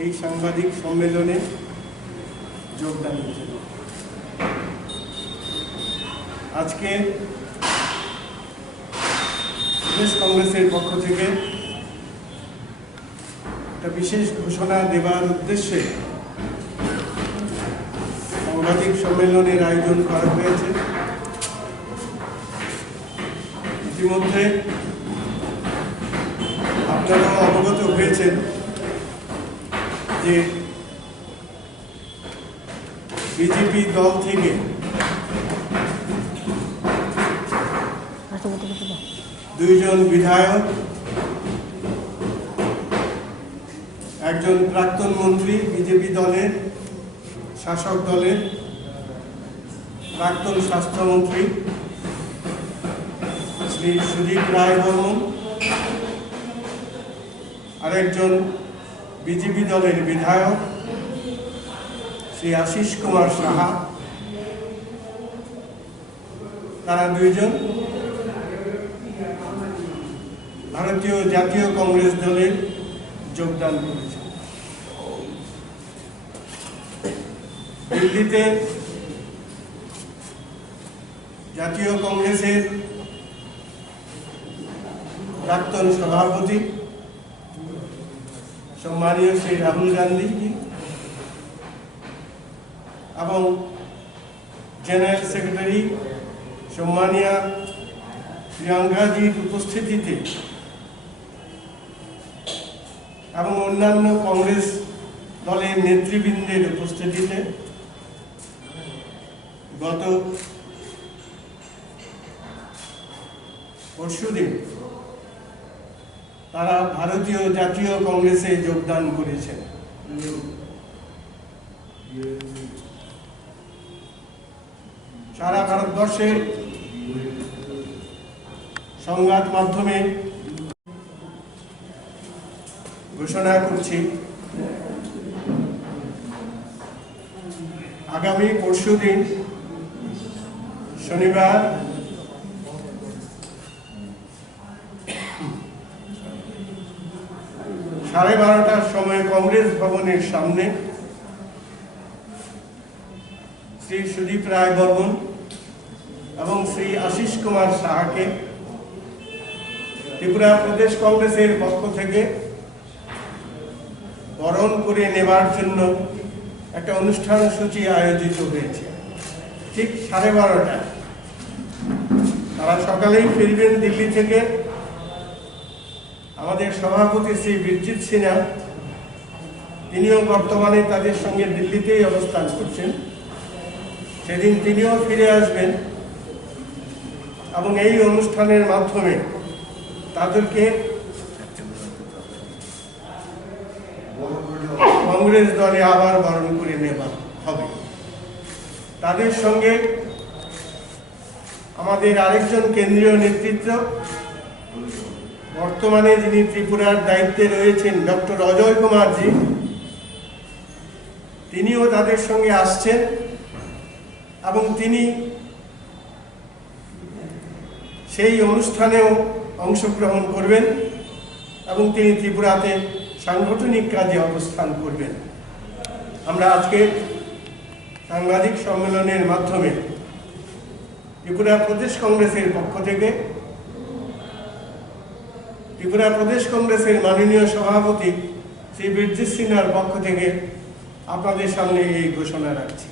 এই সাংবাদিক সম্মেলনে যোগদান করেছেন। আজকে প্রদেশ কংগ্রেসের পক্ষ থেকে একটা বিশেষ ঘোষণা দেওয়ার উদ্দেশ্যে সাংবাদিক সম্মেলনের আয়োজন করা হয়েছে। ইতিমধ্যে আপনারা অবগত হয়েছেন যে বিজেপি দল থেকে দুইজন বিধায়ক, একজন প্রাক্তন মন্ত্রী, বিজেপি দলের শাসক দলের প্রাক্তন স্বাস্থ্যমন্ত্রী শ্রী সুদীপ রায় বর্মন, আরেকজন বিজেপি দলের বিধায়ক শ্রী আশিস কুমার সাহা, তারা দুইজন ভারতীয় জাতীয় কংগ্রেস দলে যোগদান করেছে। দিল্লিতে জাতীয় কংগ্রেসের প্রাক্তন সভাপতি সম্মানীয় শ্রী রাহুল গান্ধী এবং জেনারেল সেক্রেটারি সম্মানীয় প্রিয়াঙ্কাজির উপস্থিতিতে এবং অন্যান্য কংগ্রেস দলের নেতৃবৃন্দের উপস্থিতিতে গত পরশুদিন তারা ভারতীয় জাতীয় কংগ্রেসে যোগদান করেছেন। সারা ভারতবর্ষে সংবাদ মাধ্যমে ঘোষণা করছি, আগামী পরশুদিন শনিবার সাড়ে 12টার সময় কংগ্রেস ভবনের সামনে শ্রী সুদীপ রায় বর্মন এবং শ্রী আশিস কুমার সাহাকে ত্রিপুরা প্রদেশ কংগ্রেসের পক্ষ থেকে বরণ করে নেবার জন্য একটা অনুষ্ঠান সূচি আয়োজিত হয়েছে। ঠিক 12:30টায় তারা সকালেই ফিরবেন দিল্লি থেকে। আমাদের সভাপতি শ্রী বীরজিৎ সিনহা, তিনিও বর্তমানে তাদের সঙ্গে দিল্লিতেই অবস্থান করছেন, সেদিন তিনিও ফিরে আসবেন এবং এই অনুষ্ঠানের মাধ্যমে তাদেরকে কংগ্রেস দলে আবার বরণ করে নেওয়া হবে। তাদের সঙ্গে আমাদের আরেকজন কেন্দ্রীয় নেতৃত্ব, বর্তমানে যিনি ত্রিপুরার দায়িত্বে রয়েছেন ডক্টর অজয় কুমারজি, তিনিও তাদের সঙ্গে আসছেন এবং তিনি সেই অনুষ্ঠানেও অংশগ্রহণ করবেন এবং তিনি ত্রিপুরাতে সাংগঠনিক কাজে অবস্থান করবেন। আমরা আজকে সাংবাদিক সম্মেলনের মাধ্যমে ত্রিপুরা প্রদেশ কংগ্রেসের পক্ষ থেকে ত্রিপুরা প্রদেশ কংগ্রেসের মাননীয় সভাপতি শ্রী বীরজিৎ সিনহার পক্ষ থেকে আপনাদের সামনে এই ঘোষণা রাখছি।